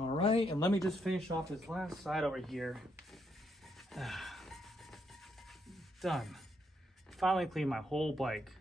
All right, and let me just finish off this last side over here. Done. Finally cleaned my whole bike.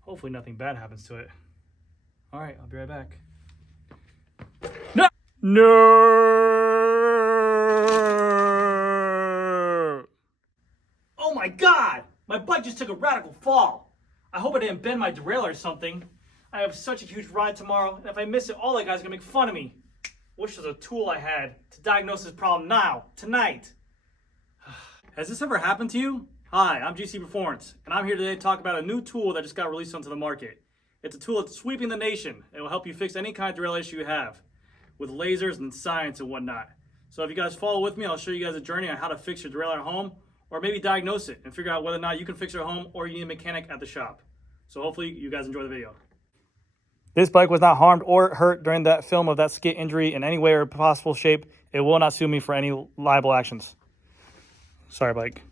Hopefully nothing bad happens to it. All right, I'll be right back. No! No! Oh my God! My bike just took a radical fall. I hope I didn't bend my derailleur or something. I have such a huge ride tomorrow, and if I miss it, all the guys are gonna make fun of me. Wish there was a tool I had to diagnose this problem now, tonight. Has this ever happened to you? Hi, I'm GC Performance, and I'm here today to talk about a new tool that just got released onto the market. It's a tool that's sweeping the nation. It will help you fix any kind of derailleur issue you have with lasers and science and whatnot. So if you guys follow with me, I'll show you guys a journey on how to fix your derailleur at home, or maybe diagnose it and figure out whether or not you can fix it at home or you need a mechanic at the shop. So hopefully you guys enjoy the video. This bike was not harmed or hurt during that film of that skit injury in any way or possible shape. It will not sue me for any liable actions. Sorry, bike.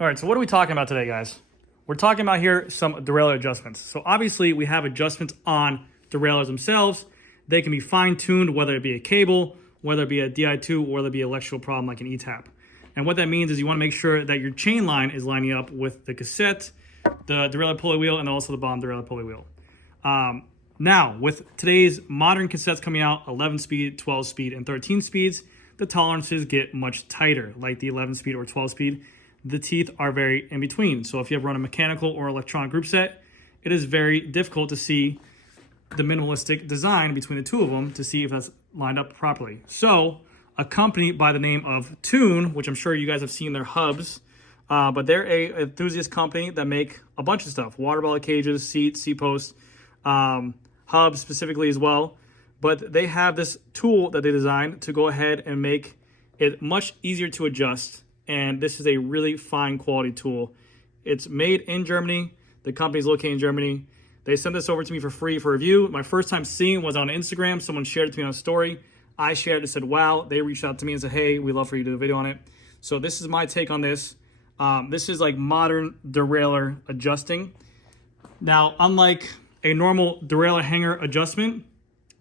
All right, so what are we talking about today, guys? We're talking about here some derailleur adjustments. So obviously we have adjustments on derailleurs themselves. They can be fine-tuned, whether it be a cable, whether it be a Di2, or whether it be an electrical problem like an E-tap. And what that means is you want to make sure that your chain line is lining up with the cassette, the derailleur pulley wheel, and also the bottom derailleur pulley wheel. Now, with today's modern cassettes coming out, 11 speed, 12 speed, and 13 speeds, the tolerances get much tighter, like the 11 speed or 12 speed. The teeth are very in between. So if you have run a mechanical or electronic group set, it is very difficult to see the minimalistic design between the two of them to see if that's lined up properly. So a company by the name of Tune, which I'm sure you guys have seen their hubs, but they're a enthusiast company that make a bunch of stuff, water bottle cages, seats, seat posts, hubs specifically as well. But they have this tool that they designed to go ahead and make it much easier to adjust. And this is a really fine quality tool. It's made in Germany. The company's located in Germany. They sent this over to me for free for review. My first time seeing it was on Instagram. Someone shared it to me on a story. I shared it and said, wow. They reached out to me and said, hey, we'd love for you to do a video on it. So this is my take on this. This is like modern derailleur adjusting. Now, unlike a normal derailleur hanger adjustment,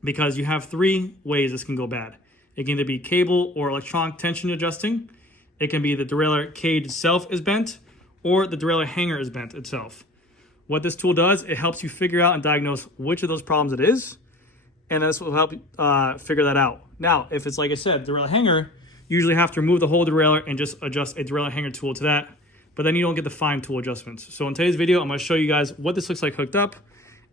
because you have three ways this can go bad. It can either be cable or electronic tension adjusting. It can be the derailleur cage itself is bent, or the derailleur hanger is bent itself. What this tool does, it helps you figure out and diagnose which of those problems it is, and this will help you figure that out. Now, if it's like I said, derailleur hanger, you usually have to remove the whole derailleur and just adjust a derailleur hanger tool to that, but then you don't get the fine tool adjustments. So in today's video, I'm going to show you guys what this looks like hooked up,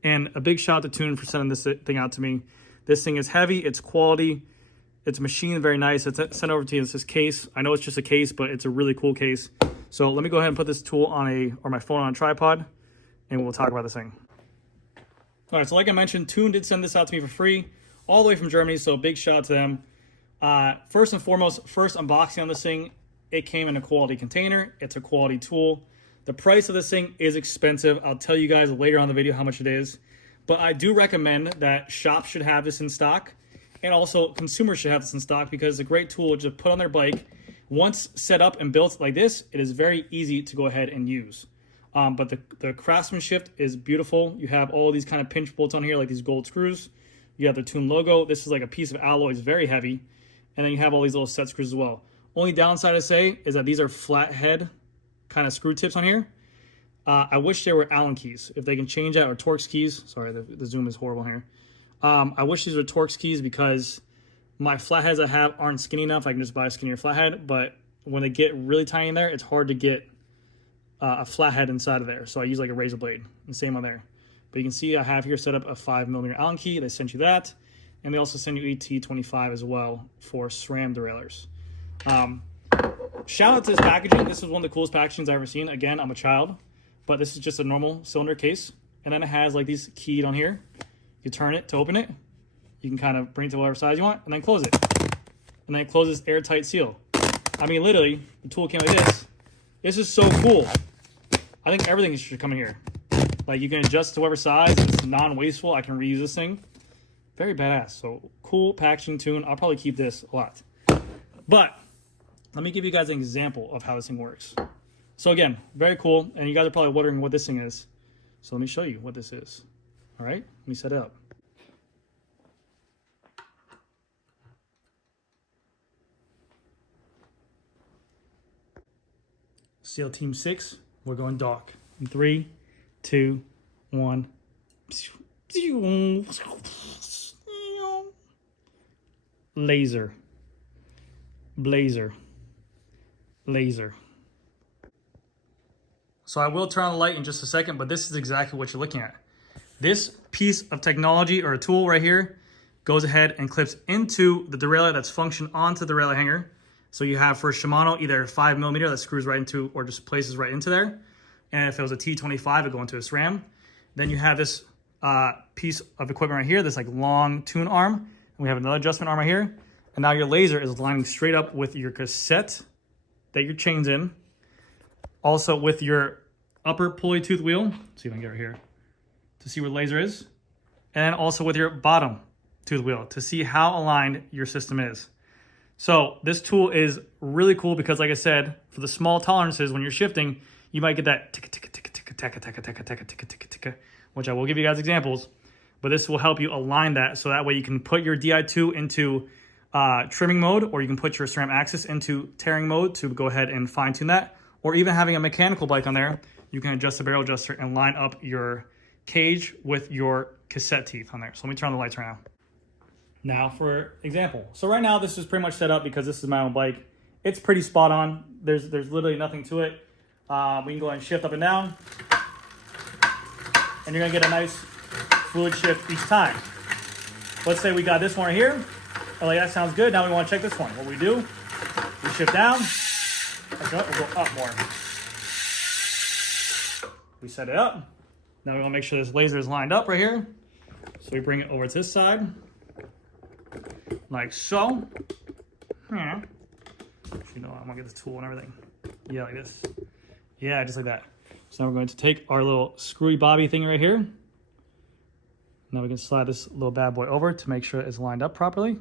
and a big shout out to Tune for sending this thing out to me. This thing is heavy, it's quality. It's machined very nice. It's sent over to you. It's this case. I know it's just a case, but it's a really cool case. So let me go ahead and put this tool on my phone on a tripod, and we'll talk about this thing. All right, so like I mentioned, Tune did send this out to me for free, all the way from Germany, so a big shout out to them. First and foremost, first unboxing on this thing, it came in a quality container. It's a quality tool. The price of this thing is expensive. I'll tell you guys later on in the video how much it is, but I do recommend that shops should have this in stock. And also consumers should have this in stock because it's a great tool to put on their bike. Once set up and built like this, it is very easy to go ahead and use. But the craftsmanship is beautiful. You have all these kind of pinch bolts on here, like these gold screws. You have the Tune logo. This is like a piece of alloy. It's very heavy. And then you have all these little set screws as well. Only downside I say is that these are flat head kind of screw tips on here. I wish they were Allen keys. If they can change that, or Torx keys. Sorry, the zoom is horrible here. I wish these were Torx keys because my flatheads I have aren't skinny enough. I can just buy a skinnier flathead, but when they get really tiny in there, it's hard to get a flathead inside of there. So I use like a razor blade, and same on there. But you can see I have here set up a 5mm Allen key. They sent you that, and they also send you ET25 as well for SRAM derailleurs. Shout out to this packaging. This is one of the coolest packagings I've ever seen. Again, I'm a child, but this is just a normal cylinder case, and then it has like these keyed on here. You turn it to open it. You can kind of bring it to whatever size you want, and then close it. And then it closes airtight seal. I mean, literally, the tool came like this. This is so cool. I think everything should come in here. Like, you can adjust to whatever size. It's non-wasteful. I can reuse this thing. very badass. So cool packaging tune. I'll probably keep this a lot. But let me give you guys an example of how this thing works. So again, very cool. And you guys are probably wondering what this thing is. So let me show you what this is. All right, let me set it up. SEAL Team 6, we're going dark. In 3, 2, 1. Laser. Blazer. Laser. So I will turn on the light in just a second, but this is exactly what you're looking at. This piece of technology or a tool right here goes ahead and clips into the derailleur that's functioned onto the derailleur hanger. So you have for Shimano either 5mm that screws right into or just places right into there. And if it was a T25, it'd go into a SRAM. Then you have this piece of equipment right here, this like long tune arm. And we have another adjustment arm right here. And now your laser is lining straight up with your cassette that your chain's in. Also with your upper pulley tooth wheel. Let's see if I can get right here to see where the laser is. And also with your bottom tooth wheel to see how aligned your system is. So this tool is really cool because, like I said, for the small tolerances, when you're shifting, you might get that ticka ticka ticka ticka ticka ticka ticka ticka ticka ticka ticka, which I will give you guys examples. But this will help you align that, so that way you can put your Di2 into trimming mode, or you can put your SRAM axis into tearing mode to go ahead and fine tune that. Or even having a mechanical bike on there, you can adjust the barrel adjuster and line up your cage with your cassette teeth on there. So let me turn on the lights right now. Now for example. So right now this is pretty much set up because this is my own bike. It's pretty spot on. There's literally nothing to it. We can go ahead and shift up and down. And you're gonna get a nice fluid shift each time. Let's say we got this one right here. Oh, like, that sounds good. Now we wanna check this one. What we do, we shift down. Actually, we'll go up more. We set it up. Now we wanna make sure this laser is lined up right here. So we bring it over to this side. Like so. Yeah. You know, I'm gonna get the tool and everything. Yeah, like this. Yeah, just like that. So now we're going to take our little screwy bobby thing right here. Now we can slide this little bad boy over to make sure it's lined up properly.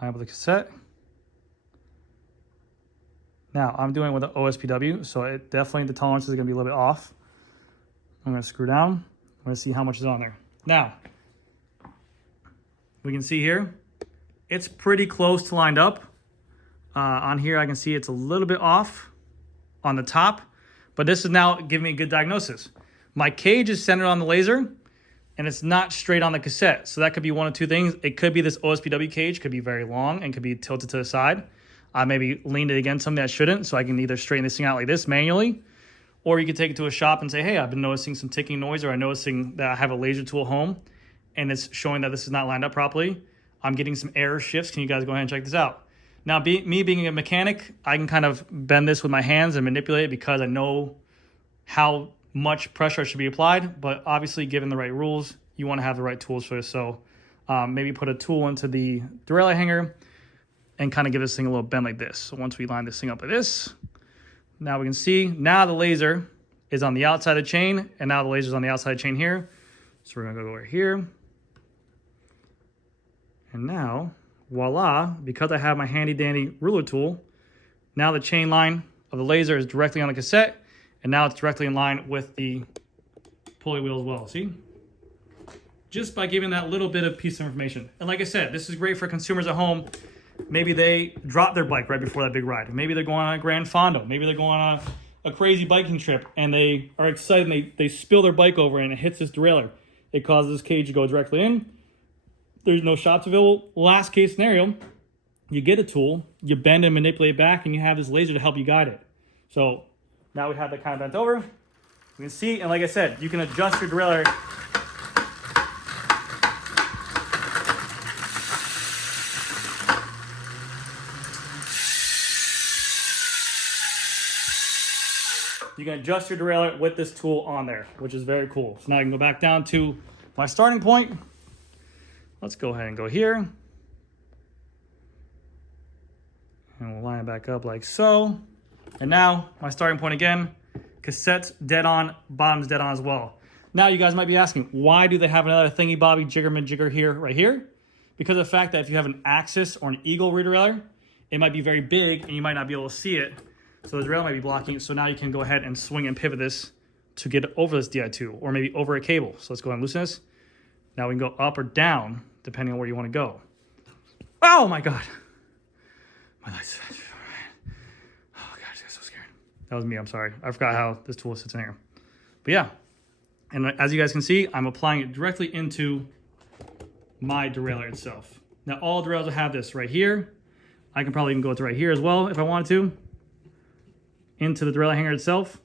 Line up with the cassette. Now I'm doing it with the OSPW, so it definitely, the tolerance is gonna be a little bit off. I'm gonna screw down. I'm gonna see how much is on there. Now, we can see here, it's pretty close to lined up. On here, I can see it's a little bit off on the top, but this is now giving me a good diagnosis. My cage is centered on the laser, and it's not straight on the cassette. So that could be one of two things. It could be this OSPW cage could be very long and could be tilted to the side. I maybe leaned it against something that shouldn't, so I can either straighten this thing out like this manually, or you could take it to a shop and say, hey, I've been noticing some ticking noise, or I'm noticing that I have a laser tool home, and it's showing that this is not lined up properly. I'm getting some error shifts. Can you guys go ahead and check this out? Now, me being a mechanic, I can kind of bend this with my hands and manipulate it because I know how much pressure should be applied. But obviously, given the right rules, you want to have the right tools for this. So maybe put a tool into the derailleur hanger and kind of give this thing a little bend like this. So once we line this thing up like this, now we can see, now the laser is on the outside of the chain, and now the laser is on the outside of the chain here. So we're going to go over here. And now, voila, because I have my handy dandy ruler tool, now the chain line of the laser is directly on the cassette, and now it's directly in line with the pulley wheel as well, see? Just by giving that little bit of piece of information. And like I said, this is great for consumers at home. Maybe they drop their bike right before that big ride. Maybe they're going on a Grand Fondo. Maybe they're going on a crazy biking trip, and they are excited and they spill their bike over and it hits this derailleur. It causes this cage to go directly in. There's no shots available. Last case scenario, you get a tool, you bend and manipulate back, and you have this laser to help you guide it. So now we have that kind of bent over. You can see, and like I said, you can adjust your derailleur. You can adjust your derailleur with this tool on there, which is very cool. So now I can go back down to my starting point. Let's go ahead and go here. And we'll line it back up like so. And now my starting point again, cassette's dead on, bottom's dead on as well. Now you guys might be asking, why do they have another thingy bobby jiggerman jigger here, right here? Because of the fact that if you have an axis or an eagle rear derailleur, it might be very big and you might not be able to see it. So the derailleur might be blocking it. So now you can go ahead and swing and pivot this to get over this DI2 or maybe over a cable. So let's go ahead and loosen this. Now we can go up or down depending on where you want to go. Oh my God. My lights. Oh gosh, I got so scared. That was me, I'm sorry. I forgot how this tool sits in here. But yeah, and as you guys can see, I'm applying it directly into my derailleur itself. Now all derailleurs will have this right here. I can probably even go to right here as well if I wanted to, into the derailleur hanger itself.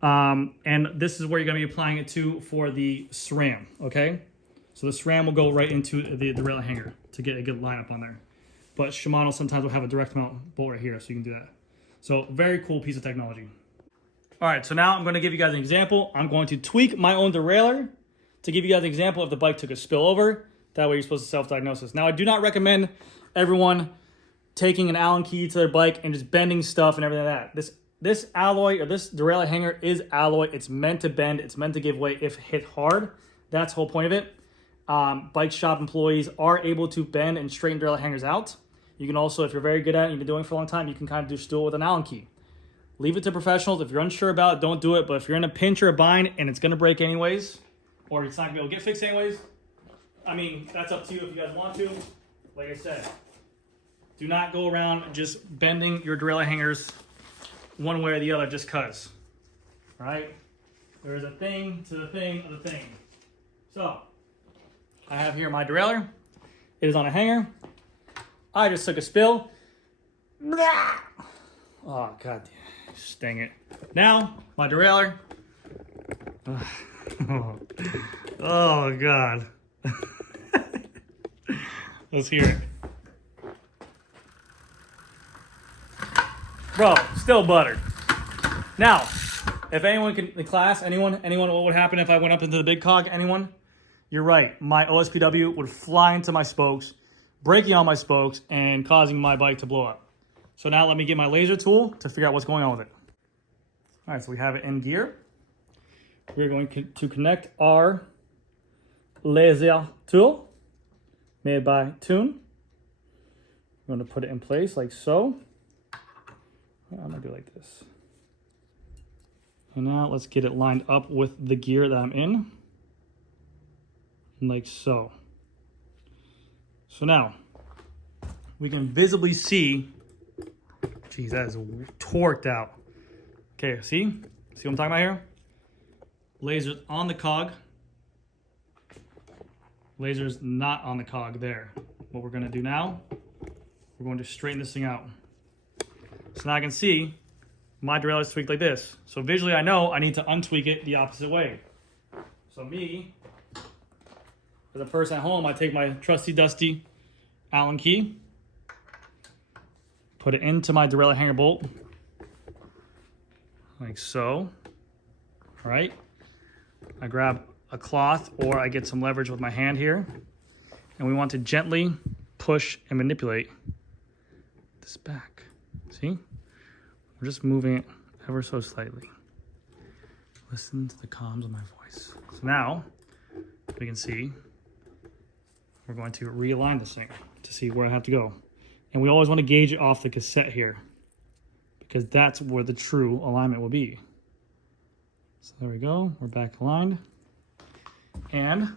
And this is where you're gonna be applying it to for the SRAM, okay? So the SRAM will go right into the derailleur hanger to get a good lineup on there. But Shimano sometimes will have a direct mount bolt right here, so you can do that. So very cool piece of technology. All right, so now I'm gonna give you guys an example. I'm going to tweak my own derailleur to give you guys an example if the bike took a spillover. That way you're supposed to self-diagnose. Now I do not recommend everyone taking an Allen key to their bike and just bending stuff and everything like that. This alloy or this derailleur hanger is alloy. It's meant to bend. It's meant to give way if hit hard. That's the whole point of it. Bike shop employees are able to bend and straighten derailleur hangers out. You can also, if you're very good at it and you've been doing it for a long time, you can kind of just do it with an Allen key. Leave it to professionals. If you're unsure about it, don't do it. But if you're in a pinch or a bind and it's going to break anyways, or it's not going to be able to get fixed anyways, I mean, that's up to you if you guys want to. Like I said, do not go around just bending your derailleur hangers one way or the other just because. All right? There's a thing to the thing of the thing. So, I have here my derailleur. It is on a hanger. I just took a spill. Oh, God damn. Dang it. Now, my derailleur. Oh, God. Let's hear it. Bro, still buttered. Now, if anyone can, in class, anyone, what would happen if I went up into the big cog? Anyone? You're right. My OSPW would fly into my spokes, breaking all my spokes, and causing my bike to blow up. So now let me get my laser tool to figure out what's going on with it. All right, so we have it in gear. We're going to connect our laser tool made by Tune. I'm going to put it in place like so. I'm going to do it like this. And now let's get it lined up with the gear that I'm in. Like so. So now, we can visibly see, geez, that is torqued out. Okay, see? See what I'm talking about here? Laser's on the cog. Laser's not on the cog there. What we're gonna do now, we're going to straighten this thing out. So now I can see my derailleur is tweaked like this. So visually I know I need to untweak it the opposite way. So me, as a person at home, I take my trusty dusty Allen key, put it into my derailleur hanger bolt, like so. All right. I grab a cloth or I get some leverage with my hand here, and we want to gently push and manipulate this back. See? We're just moving it ever so slightly. Listen to the comms of my voice. So now we can see we're going to realign this thing to see where I have to go. And we always want to gauge it off the cassette here because that's where the true alignment will be. So there we go, we're back aligned. And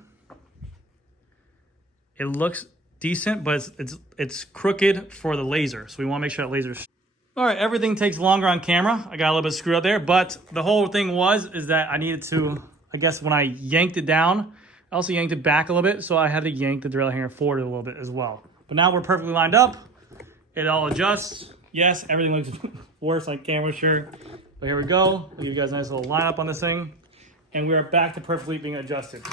it looks decent, but it's crooked for the laser. So we want to make sure that laser's... All right, everything takes longer on camera. I got a little bit screwed up there, but the whole thing is that I needed to, I guess when I yanked it down, I also yanked it back a little bit, so I had to yank the derailleur hanger forward a little bit as well. But now we're perfectly lined up. It all adjusts. Yes, everything looks worse on camera, sure. But here we go. We'll give you guys a nice little lineup on this thing. And we are back to perfectly being adjusted.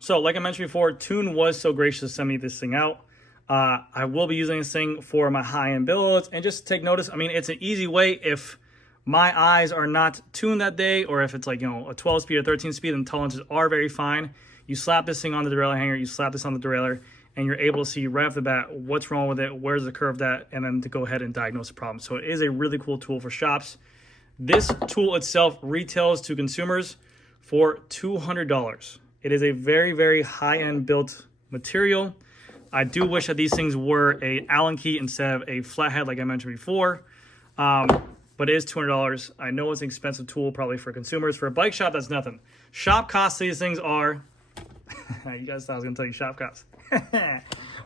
So like I mentioned before, Tune was so gracious to send me this thing out. I will be using this thing for my high-end builds, and just take notice, I mean, it's an easy way if my eyes are not tuned that day, or if it's like, you know, a 12 speed or 13 speed and tolerances are very fine, you slap this thing on the derailleur hanger, you slap this on the derailleur, and you're able to see right off the bat what's wrong with it, where's the curve at, and then to go ahead and diagnose the problem. So it is a really cool tool for shops. This tool itself retails to consumers for $200. It is a very, very high-end built material. I do wish that these things were a Allen key instead of a flathead like I mentioned before, but it is $200. I know it's an expensive tool probably for consumers. For a bike shop, that's nothing. Shop costs these things are, you guys thought I was going to tell you shop costs.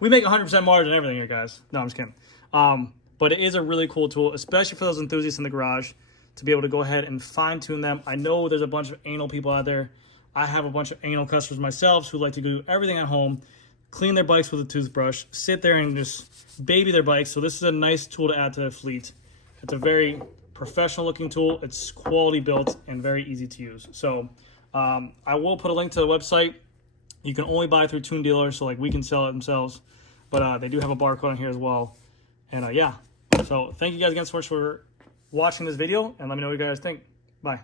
We make 100% margin on everything here, guys. No, I'm just kidding. But it is a really cool tool, especially for those enthusiasts in the garage, to be able to go ahead and fine-tune them. I know there's a bunch of anal people out there. I have a bunch of anal customers myself who like to do everything at home, clean their bikes with a toothbrush, sit there and just baby their bikes. So this is a nice tool to add to their fleet. It's a very professional-looking tool. It's quality built and very easy to use. So I will put a link to the website. You can only buy through Tune Dealer, so like we can sell it themselves. But they do have a barcode on here as well. And yeah, so thank you guys again so much for watching this video, and let me know what you guys think. Bye.